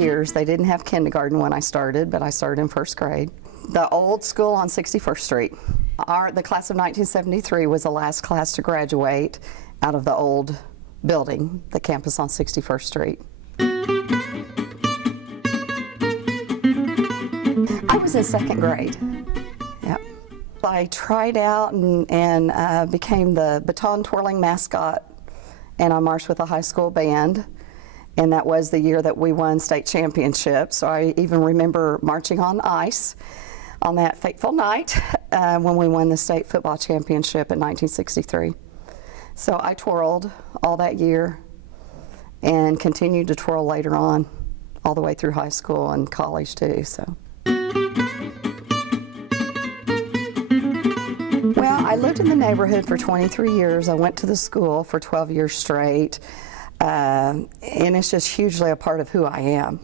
years. They didn't have kindergarten when I started, but I started in first grade. The old school on 61st Street. The class of 1973 was the last class to graduate out of the old building, the campus on 61st Street. I was in second grade. Yep. I tried out and became the Baton Twirling Mascot, and I marched with a high school band, and that was the year that we won state championships. So I even remember marching on ice on that fateful night when we won the state football championship in 1963. So I twirled all that year and continued to twirl later on, all the way through high school and college too. So. Well, I lived in the neighborhood for 23 years. I went to the school for 12 years straight, and it's just hugely a part of who I am.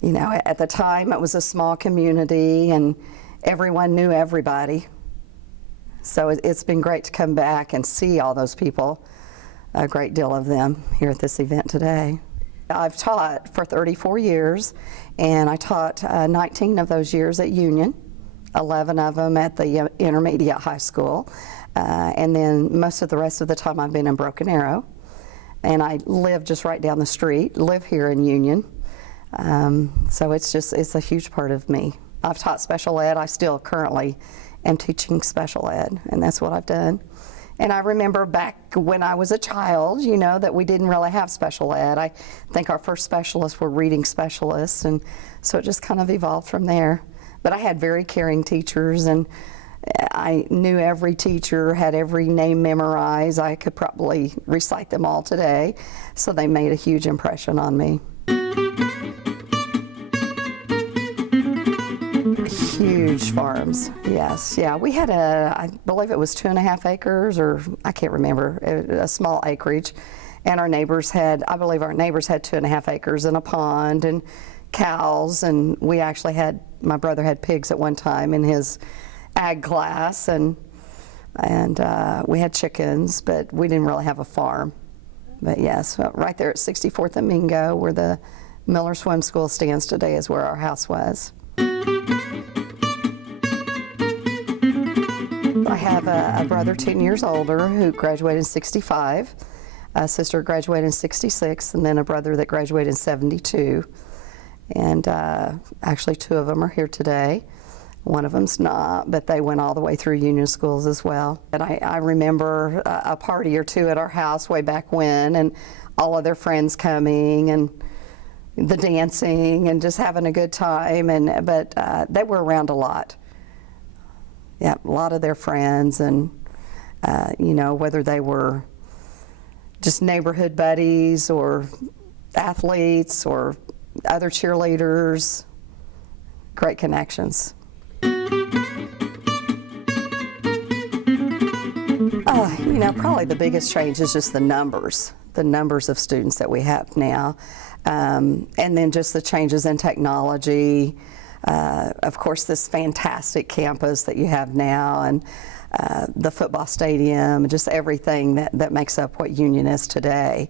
You know, at the time it was a small community and everyone knew everybody. So it's been great to come back and see all those people, a great deal of them here at this event today. I've taught for 34 years, and I taught 19 of those years at Union, 11 of them at the intermediate high school, and then most of the rest of the time I've been in Broken Arrow. And I live just right down the street, live here in Union. So it's a huge part of me. I've taught special ed. I still currently am teaching special ed, and that's what I've done. And I remember back when I was a child, you know, that we didn't really have special ed. I think our first specialists were reading specialists, and so it just kind of evolved from there. But I had very caring teachers, and I knew every teacher, had every name memorized. I could probably recite them all today, so they made a huge impression on me. Huge farms, yes. Yeah, we had I believe it was 2.5 acres, or I can't remember, a small acreage. And our neighbors I believe our neighbors had 2.5 acres and a pond and cows. And we actually my brother had pigs at one time in his ag class, and we had chickens, but we didn't really have a farm. But yes, right there at 64th and Mingo, where the Miller Swim School stands today, is where our house was. I have a brother 10 years older who graduated in 65, a sister graduated in 66, and then a brother that graduated in 72. And actually 2 of them are here today. One of them's not, but they went all the way through Union schools as well. And I remember a party or 2 at our house way back when, and all of their friends coming, and the dancing, and just having a good time. But they were around a lot. Yeah, a lot of their friends, and you know, whether they were just neighborhood buddies or athletes or other cheerleaders, great connections. You know, probably the biggest change is just the numbers of students that we have now, and then just the changes in technology. Of course, this fantastic campus that you have now, and the football stadium, just everything that makes up what Union is today.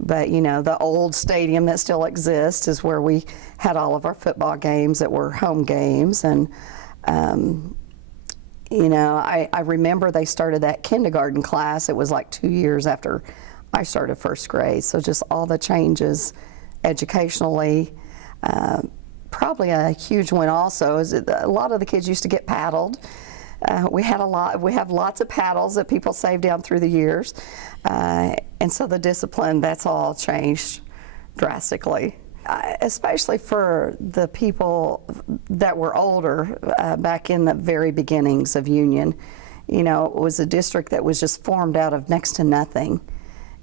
But you know, the old stadium that still exists is where we had all of our football games that were home games. And you know, I remember they started that kindergarten class. It was like 2 years after I started first grade. So just all the changes educationally. Probably a huge one also is that a lot of the kids used to get paddled. We have lots of paddles that people saved down through the years. And so the discipline, that's all changed drastically. Especially for the people that were older back in the very beginnings of Union. You know, it was a district that was just formed out of next to nothing,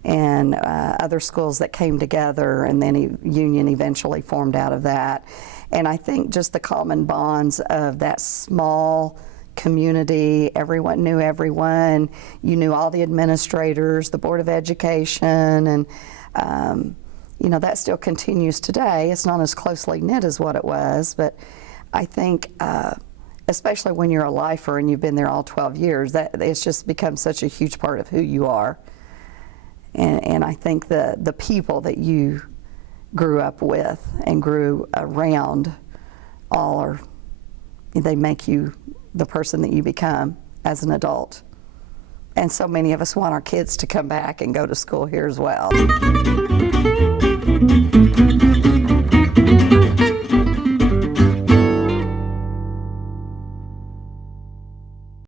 and other schools that came together, and then Union eventually formed out of that. And I think just the common bonds of that small community, everyone knew everyone, you knew all the administrators, the Board of Education, and you know, that still continues today. It's not as closely knit as what it was, but I think especially when you're a lifer and you've been there all 12 years, that it's just become such a huge part of who you are. And I think the people that you grew up with and grew around they make you the person that you become as an adult. And so many of us want our kids to come back and go to school here as well.